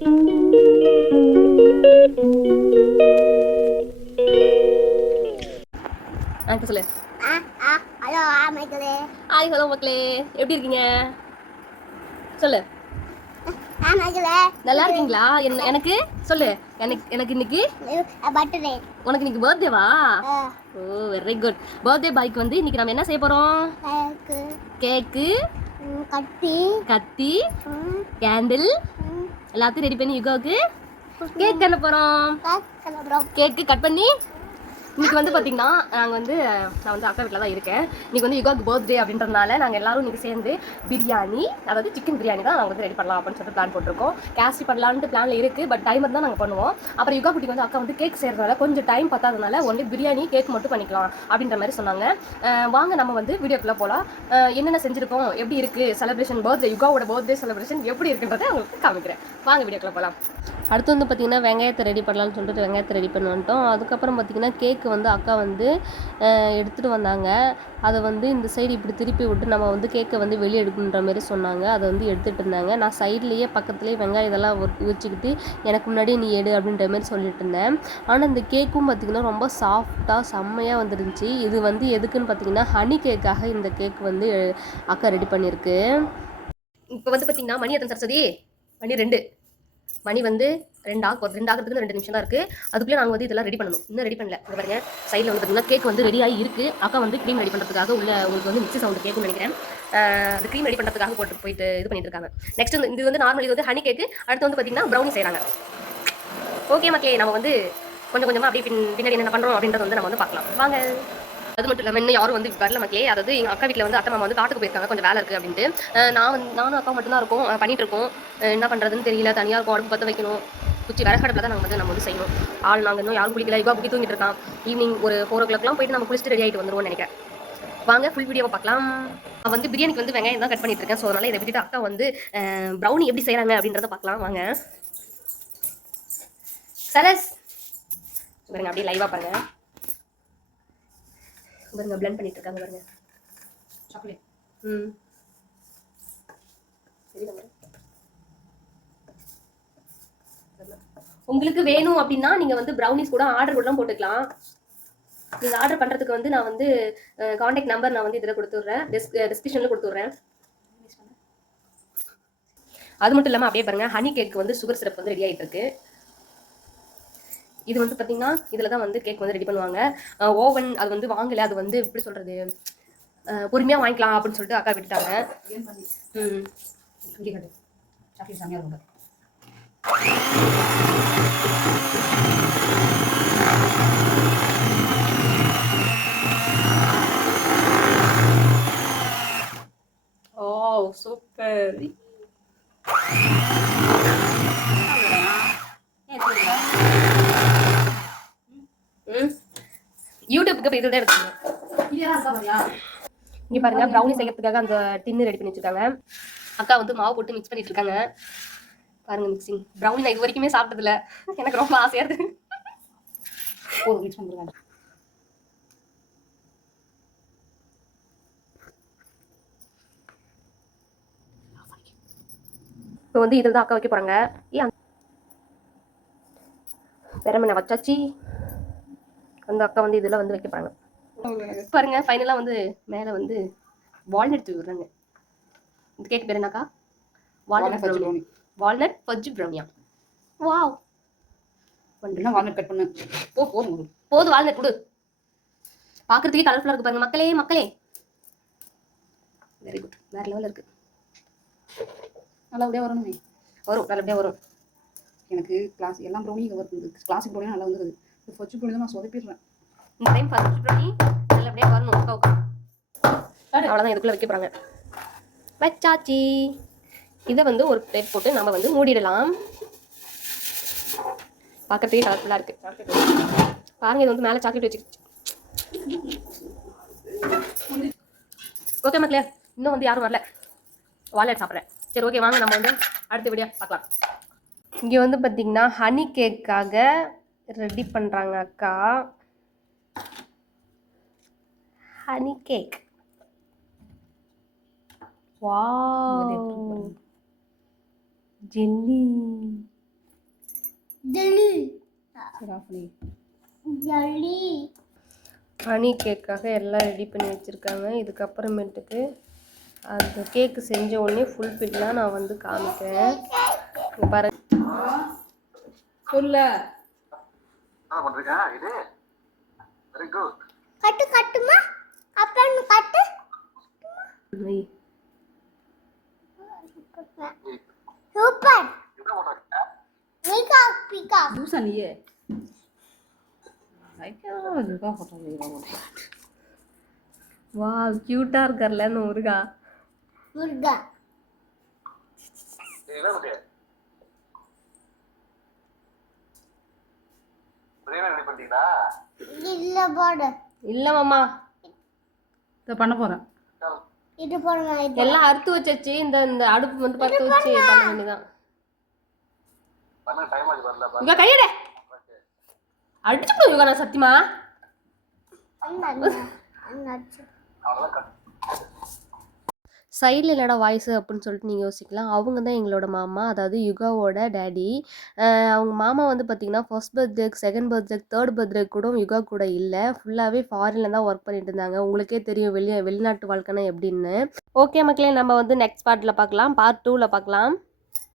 சொல்லு. Hi hello மக்களே, எப்படி இருக்கீங்க? சொல்லு. நல்லா இருக்கீங்களா? எனக்கு சொல்லு. எனக்கு இன்னைக்கு உனக்கு இன்னைக்கு பர்த்டேவா? ஓ வெரி குட். பர்த்டே பாய்க்கு வந்து இன்னைக்கு நம்ம என்ன செய்ய போறோம்? கேக்கு, கத்தி, கேண்டில் எல்லாத்தையும் ரெடி பண்ணி யுகாவுக்கு கேக் பண்ண போறோம். கேக்கு கட் பண்ணி இன்னைக்கு வந்து பார்த்தீங்கன்னா நான் வந்து அக்கா வீட்டில் தான் இருக்கேன். இன்னைக்கு வந்து யுகாவுக்கு பர்த்டே அப்படின்றதுனால நாங்கள் எல்லாரும் இன்னைக்கு சேர்ந்து பிரியாணி, அதாவது சிக்கன் பிரியாணி தான் நாங்கள் வந்து ரெடி பண்ணலாம் அப்படின்னு சொல்லிட்டு பிளான் போட்டிருக்கோம். கேஸ்டி பண்ணலான்ட்டு பிளானில் இருக்குது, பட் டைமர் தான் நாங்கள் பண்ணுவோம். அப்புறம் யுகா குட்டிக்கு வந்து அக்கா வந்து கேக் செய்கிறதுனால கொஞ்சம் டைம் பத்தாதனால ஒன்லி பிரியாணி கேக் மட்டும் பண்ணிக்கலாம் அப்படின்ற மாதிரி சொன்னாங்க. வாங்க நம்ம வந்து வீடியோக்குள்ளே போகலாம். என்னென்ன செஞ்சுருக்கோம், எப்படி இருக்குது செலிப்ரேஷன், யுகாவோட பர்த்டே செலிப்ரேஷன் எப்படி இருக்குன்றதை உங்களுக்கு காமிக்கிறேன். வாங்க வீடியோக்குள்ளே போகலாம். அடுத்து வந்து பார்த்திங்கன்னா வெங்காயத்தை ரெடி பண்ணலான்னு சொல்லிட்டு வெங்காயத்தை ரெடி பண்ணிட்டோம். அதுக்கப்புறம் பார்த்திங்கன்னா கேக்கு வந்து அக்கா வந்து எடுத்துகிட்டு வந்தாங்க. அதை வந்து இந்த சைடு இப்படி திருப்பி விட்டு நம்ம வந்து கேக்கை வந்து வெளியே எடுக்கணுன்ற மாதிரி சொன்னாங்க. அதை வந்து எடுத்துகிட்டு இருந்தாங்க. நான் சைட்லேயே பக்கத்துலேயே வெங்காயம் இதெல்லாம் வச்சுக்கிட்டு எனக்கு முன்னாடியே நீ எடு அப்படின்ற மாதிரி சொல்லிட்டு இருந்தேன். ஆனால் இந்த கேக்கும் பார்த்திங்கன்னா ரொம்ப சாஃப்டாக செம்மையாக வந்துருந்துச்சு. இது வந்து எதுக்குன்னு பார்த்திங்கன்னா ஹனி கேக்காக இந்த கேக் வந்து அக்கா ரெடி பண்ணியிருக்கு. இப்போ வந்து பார்த்திங்கன்னா மணி எத்தனை சரஸ்வதி? மணி 2. மணி வந்து 2 ஆகிறதுக்கு 2 நிமிஷம் தான் இருக்குது. அதுக்குள்ளே நாங்கள் வந்து இதெல்லாம் ரெடி பண்ணணும். இன்னும் ரெடி பண்ணல. இங்கே பாருங்க சைடில் வந்து பார்த்தீங்கன்னா கேக் வந்து ரெடி ஆகி இருக்குது. அக்கா வந்து க்ரீம் ரெடி பண்ணுறதுக்காக உள்ள உங்களுக்கு வந்து மிக்ஸி சவுண்டு கேட்கும்னு நினைக்கிறேன். அந்த க்ரீம் ரெடி பண்ணுறதுக்காக போயிட்டு இது பண்ணிட்டு இருக்காங்க. நெக்ஸ்ட் இது வந்து நார்மல், இது வந்து ஹனி கேக்கு. அடுத்து வந்து பார்த்தீங்கன்னா ப்ரௌனி செய்கிறாங்க. ஓகே மக்களே, நம்ம வந்து கொஞ்சம் கொஞ்சமாக அப்படியே பின்னாடி என்ன பண்ணுறோம் அப்படின்றத வந்து நம்ம வந்து பார்க்கலாம் வாங்க. அது மட்டும் இல்லாமல் இன்னும் யாரும் வந்து வரல மக்களே. அதாவது எங்கள் அக்கா வீட்டில் வந்து அத்தை மாமா வந்து காட்டுக்கு போயிருக்காங்க, கொஞ்சம் வேலை இருக்குது அப்படின்ட்டு. நானும் அக்கா மட்டும்தான் இருக்கோம், பண்ணிட்டு இருக்கோம். என்ன பண்ணுறதுன்னு தெரியல. தனியாக இருக்கும், அடுப்பு பற்ற வைக்கணும். குச்சி விறகடுப்பில் தான் நம்ம வந்து செய்யணும். நாங்கள் இன்னும் யாரும் குளிக்கல. யுகா புக்கி தூங்கிட்டு இருக்கான். ஈவினிங் ஒரு 4 o'clockலாம் போயிட்டு நம்ம குளிச்சுட்டு ரெடி ஆகிட்டு வந்துருவோம்னு நினைக்கிறேன். வாங்க ஃபுல் வீடியோவை பார்க்கலாம். நான் வந்து பிரியாணிக்கு வந்து வெங்காயம் தான் கட் பண்ணிட்டு இருக்கேன். ஸோ அதனால இதை விட்டுட்டு அக்கா வந்து ப்ரௌனி எப்படி செய்கிறாங்க அப்படின்றத பார்க்கலாம் வாங்க. சரஸ் பாருங்க, அப்படியே லைவாக பாருங்க. பாருங்க பிளெண்ட் பண்ணிட்டு இருக்காங்க பாருங்க. சாக்லேட் உங்களுக்கு வேணும் அப்படின்னா நீங்க வந்து ப்ரௌனிஸ் கூட ஆர்டர் கூட போட்டுக்கலாம். நீங்க ஆர்டர் பண்றதுக்கு வந்து நான் வந்து கான்டாக்ட் நம்பர் நான் வந்து இதில் கொடுத்துட்றேன், டிஸ்கிரிப்ஷன்ல கொடுத்துட்றேன். அது மட்டும் இல்லாமல் அப்படியே பாருங்க ஹனி கேக் வந்து சுகர் சிரப் வந்து ரெடி ஆகிட்டு இருக்கு. இது வந்து பார்த்தீங்கன்னா இதில் தான் வந்து கேக் வந்து ரெடி பண்ணுவாங்க. ஓவன் அது வந்து வாங்கலை, அது வந்து எப்படி சொல்கிறது, பொறுமையாக வாங்கிக்கலாம் அப்படின்னு சொல்லிட்டு அக்கா விட்டுட்டாங்க. ஓ சூப்பர். யூடியூப்க்கு போய் இதுதான் எடுத்துக்கணும். இங்கே பாருங்க ப்ரௌனி செய்யறதுக்காக அந்த டின்னு ரெடி பண்ணி வச்சுருக்காங்க. அக்கா வந்து மாவு போட்டு மிக்ஸ் பண்ணிட்டு இருக்காங்க. பாருங்க மிக்சிங். ப்ரௌனி நான் இது வரைக்குமே சாப்பிட்டதில்ல, எனக்கு ரொம்ப ஆசையா இருக்கு. இப்போ வந்து இதில் தான் அக்கா வைக்க போறாங்க. பெரமனை வச்சாச்சு. அந்த அக்கா வந்து இதில் வந்து வைக்க போறாங்க. பாருங்க ஃபைனலாக வந்து மேலே வந்து வால்நட் தூவி விடுறாங்க. இந்த கேக் பேர் என்னக்கா? Walnut brownie. வால்நட் ஃபஜ் ப்ரௌனியா? வாவ். என்ன வால்நட் கட் பண்ணு. போதும் வால்நட் கொடு. பார்க்கறதுக்கே கலர்ஃபுல்லாக இருக்கு பாருங்க மக்களே. வெரி குட், வேற லெவலில் இருக்கு. நல்லபடியாக வரணுமே. நல்லபடியாக வரும். எனக்கு கிளாஸ் எல்லாம் ப்ரௌனியும் வருது. கிளாசிக் ப்ரௌனியும் நல்லா வந்துருது. இந்த ஃபஜ் ப்ரௌனி தான் நான் சொதப்பிடுறேன். இந்த டைம் ஃபஜ் ப்ரௌனி நல்லபடியாக வரணும் அக்காவுக்கு. அவ்வளோதான், இதுக்குள்ளே வைக்க போகிறாங்க. வச்சாச்சி. இதை வந்து ஒரு பிளேட் போட்டு நம்ம வந்து மூடிடலாம். பார்க்கறதுக்கே கலர்ஃபுல்லாக இருக்கு. பாருங்க, இது வந்து மேலே சாக்லேட் வச்சுக்கிச்சு. ஓகே மக்களே, இன்னும் வந்து யாரும் வரல, வால்நட் சாப்பிட்றேன். சரி ஓகே வாங்க நம்ம வந்து அடுத்த வீடியோ பார்க்கலாம். இங்கே வந்து பார்த்தீங்கன்னா ஹனி கேக்காக ரெடி பண்ணுறாங்க அக்கா. Honey cake. Wow, jelly. Honey கேக்காக எல்லாம் ரெடி பண்ணி வச்சுருக்காங்க. இதுக்கப்புறமேட்டுக்கு அந்த கேக்கு செஞ்ச உடனே ஃபுல் ஃபில்லாம் நான் வந்து காமிக்கிறேன். பாருங்க சொல்ல கட்டு கட்டுமா அப்புறம் கட்டு சூப்பர் பீகாக் பீகாக் பூசணியே வா கியூட்டா இருக்கார்ல அந்த முருகா. முருகா இல்ல போடு இல்ல மாமா இதை பண்ண போகிறேன். இது போடுமா இது எல்லாம் அறுத்து வச்சாச்சு. இந்த இந்த அடுப்பு வந்து பற்ற வச்சு பண்ண வேண்டியதான். இங்க கையட அடிச்சு போய் நான் சத்தியமா சைடில் என்னடா வாய்ஸு அப்படின்னு சொல்லிட்டு நீங்கள் யோசிக்கலாம். அவங்க தான் எங்களோட மாமா, அதாவது யுகாவோட டேடி. அவங்க மாமா வந்து பார்த்திங்கன்னா ஃபர்ஸ்ட் பர்த்டேக்கு, செகண்ட் பர்த்டேக்கு, தேர்ட் பர்த்டேக்கு கூட யுகா கூட இல்லை. ஃபுல்லாகவே ஃபாரினில் தான் ஒர்க் பண்ணிட்டு இருந்தாங்க. உங்களுக்கே தெரியும் வெளிநாட்டு வாழ்க்கைனா எப்படின்னு. ஓகே மக்களே, நம்ம வந்து நெக்ஸ்ட் பார்ட்டில் பார்க்கலாம், பார்ட் 2ல் பார்க்கலாம்.